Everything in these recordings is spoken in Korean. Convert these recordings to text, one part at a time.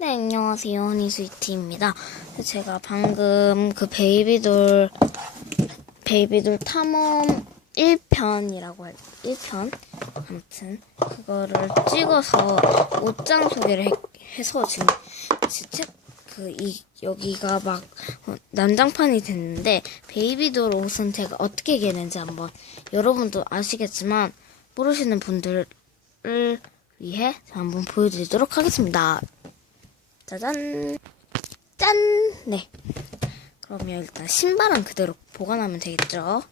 네, 안녕하세요. 허니스위트입니다. 제가 방금 그 베이비돌, 베이비돌 탐험 1편이라고 할, 1편? 아무튼, 그거를 찍어서 옷장 소개를 해, 해서 지금, 책, 그, 이, 여기가 막, 어, 난장판이 됐는데, 베이비돌 옷은 제가 어떻게 개는지 한번, 여러분도 아시겠지만, 모르시는 분들을 위해 한번 보여드리도록 하겠습니다. 짜잔. 짠! 네. 그러면 일단 신발은 그대로 보관하면 되겠죠?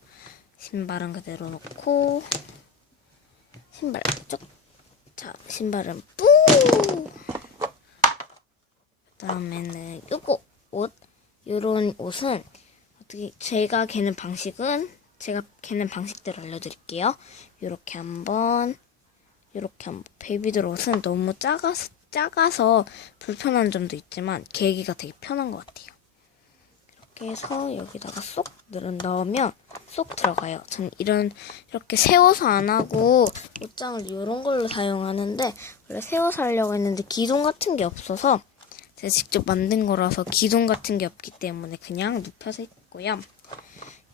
신발은 그대로 놓고, 신발 쪽. 자, 신발은 뿌! 그 다음에는 요거 옷. 요런 옷은 어떻게, 제가 개는 방식은, 제가 개는 방식대로 알려드릴게요. 요렇게 한번, 요렇게 한번, 베이비들 옷은 너무 작아서, 작아서 불편한 점도 있지만 개기가 되게 편한 것 같아요. 이렇게 해서 여기다가 쏙 넣으면 쏙 들어가요. 전 이런 이렇게 세워서 안 하고 옷장을 이런 걸로 사용하는데 원래 세워서 하려고 했는데 기둥 같은 게 없어서 제가 직접 만든 거라서 기둥 같은 게 없기 때문에 그냥 눕혀서 입고요.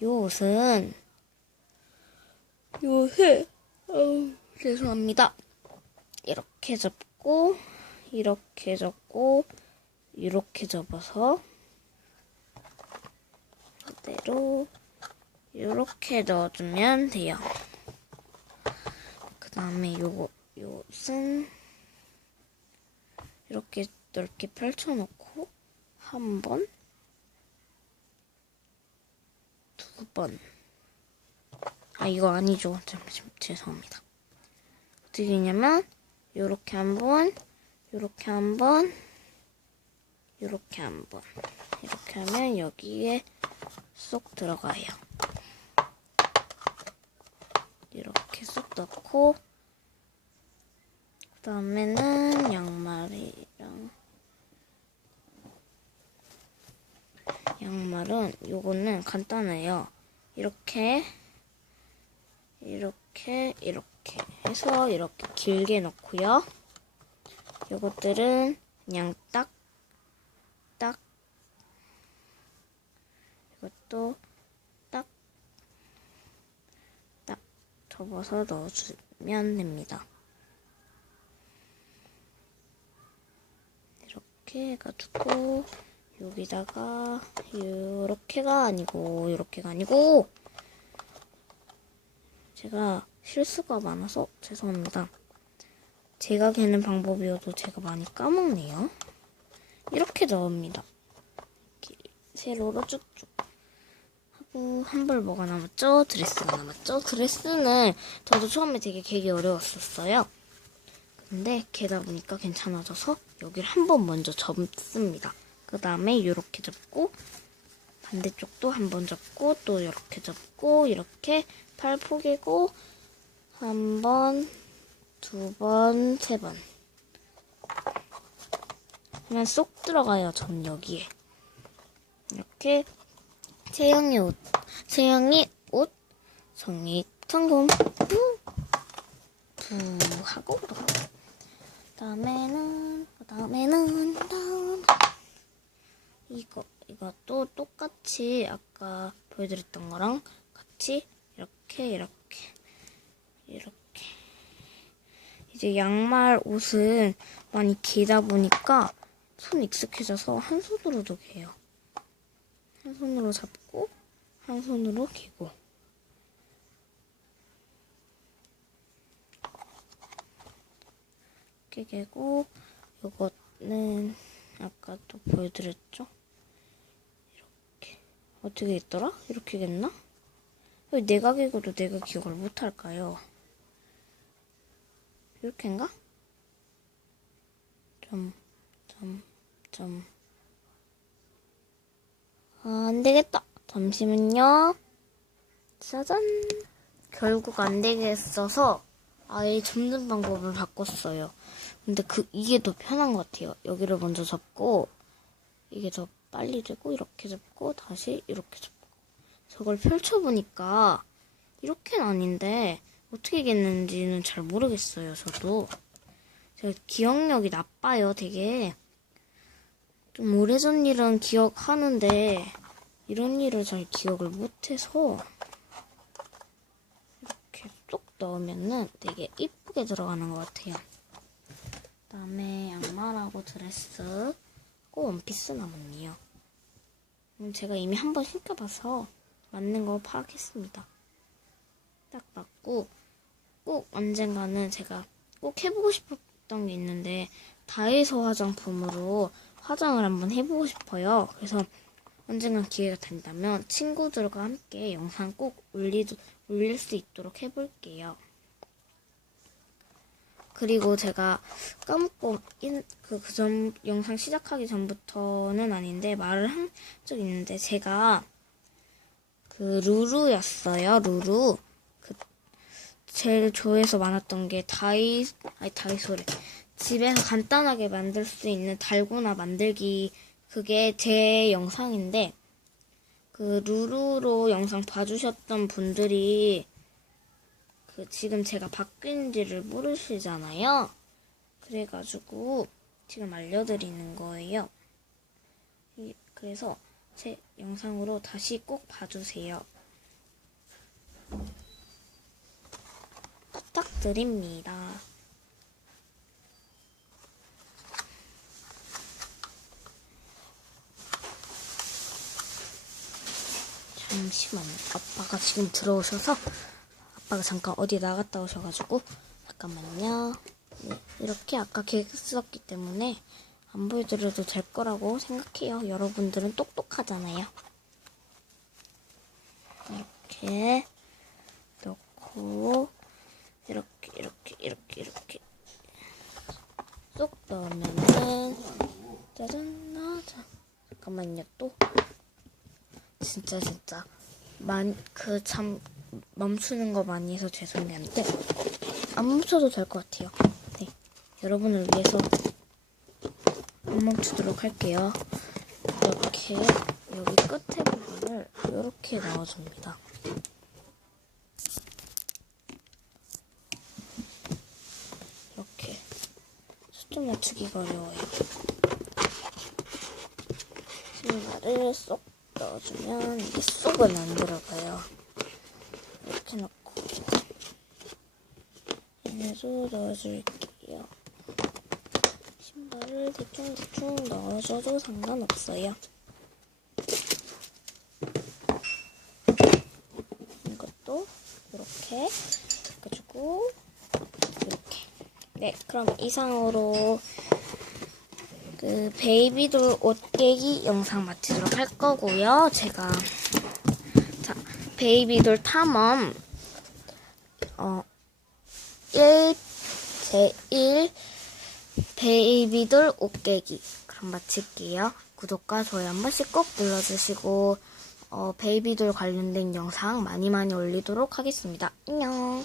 이 옷은 이 옷은 어우, 죄송합니다. 이렇게 접고 이렇게 접고 이렇게 접어서 그대로 이렇게 넣어주면 돼요. 그 다음에 요거 요것은 이렇게 넓게 펼쳐놓고 한 번, 두 번. 아 이거 아니죠. 잠시만 죄송합니다. 어떻게 되냐면 요렇게 한 번, 요렇게 한 번, 요렇게 한 번. 이렇게 하면 여기에 쏙 들어가요. 이렇게 쏙 넣고, 그 다음에는 양말이랑, 양말은 요거는 간단해요. 이렇게, 이렇게, 이렇게 해서 이렇게 길게 넣고요. 요것들은 그냥 딱, 딱, 이것도 딱, 딱 접어서 넣어주면 됩니다. 이렇게 해가지고, 여기다가, 요렇게가 아니고, 요렇게가 아니고, 제가 실수가 많아서 죄송합니다. 제가 개는 방법이어도 제가 많이 까먹네요. 이렇게 넣습니다. 이렇게 세로로 쭉쭉 하고 한 벌 뭐가 남았죠? 드레스가 남았죠? 드레스는 저도 처음에 되게 개기 어려웠었어요. 근데 개다 보니까 괜찮아져서 여기를 한 번 먼저 접습니다. 그 다음에 이렇게 접고 반대쪽도 한 번 접고 또 이렇게 접고 이렇게 팔 포개고 한 번, 두 번, 세 번. 그냥 쏙 들어가요, 전 여기에. 이렇게 세영이 옷, 세영이 옷, 성립 성공. 부, 부 하고 넣고. 다음에는, 그 다음에는, 다음. 이거, 이것도 똑같이 아까 보여드렸던 거랑 같이 이렇게, 이렇게. 이제 양말 옷은 많이 길다 보니까 손 익숙해져서 한 손으로도 개요. 한 손으로 잡고, 한 손으로 개고. 이렇게 개고, 요거는 아까도 보여드렸죠? 이렇게. 어떻게 했더라? 이렇게 겠나? 왜 내가 개고도 내가 기억을 못할까요? 이렇게인가? 점, 점, 점. 아, 안 되겠다. 잠시만요. 짜잔. 결국 안 되겠어서 아예 접는 방법을 바꿨어요. 근데 그, 이게 더 편한 것 같아요. 여기를 먼저 접고, 이게 더 빨리 되고, 이렇게 접고, 다시 이렇게 접고. 저걸 펼쳐보니까, 이렇게는 아닌데, 어떻게 겠는지는 잘 모르겠어요, 저도. 제가 기억력이 나빠요, 되게. 좀 오래전 일은 기억하는데 이런 일을 잘 기억을 못해서 이렇게 쏙 넣으면은 되게 이쁘게 들어가는 것 같아요. 그 다음에 양말하고 드레스, 꼭 원피스 남았네요. 음, 제가 이미 한 번 신겨봐서 맞는 거 파악했습니다. 딱 맞고 꼭 언젠가는 제가 꼭 해보고 싶었던 게 있는데 다이소 화장품으로 화장을 한번 해보고 싶어요. 그래서 언젠간 기회가 된다면 친구들과 함께 영상 꼭 올리, 올릴 수 있도록 해볼게요. 그리고 제가 까먹고 인- 그, 그 전, 영상 시작하기 전부터는 아닌데 말을 한 적 있는데 제가 그 루루였어요. 루루. 그 제일 좋아해서 많았던 게 다이 아니 다이소래. 집에서 간단하게 만들 수 있는 달고나 만들기 그게 제 영상인데 그 루루로 영상 봐주셨던 분들이 그 지금 제가 바뀐지를 모르시잖아요. 그래가지고 지금 알려드리는 거예요. 이- 그래서 제 영상으로 다시 꼭 봐주세요. 부탁드립니다. 잠시만요. 아빠가 지금 들어오셔서 아빠가 잠깐 어디 나갔다 오셔가지고 잠깐만요. 네, 이렇게 아까 계획 썼기 때문에 안 보여드려도 될 거라고 생각해요. 여러분들은 똑똑하잖아요. 이렇게 넣고 이렇게 이렇게 이렇게 이렇게 쏙 넣으면은 짜잔 나자 잠깐만요 또 진짜 진짜 만그 참 멈추는 거 많이 해서 죄송한데 안 멈춰도 될 것 같아요. 네 여러분을 위해서 안 멈추도록 할게요. 이렇게 여기 끝에 부분을 이렇게 넣어줍니다. 이렇게 초점 맞추기가 어려워요. 신발을 쏙 넣어주면 이게 쏙은 안 들어가요. 이렇게 넣고 얘네도 넣어줄게요. 신발을 대충대충 넣어줘도 상관없어요. 이것도 이렇게 해가지고 네 그럼 이상으로 그 베이비돌 옷 깨기 영상 마치도록 할 거고요. 제가 자 베이비돌 탐험 어 1, 제1 베이비돌 옷 깨기 그럼 마칠게요. 구독과 좋아요 한 번씩 꼭 눌러주시고 어, 베이비돌 관련된 영상 많이 많이 올리도록 하겠습니다. 안녕.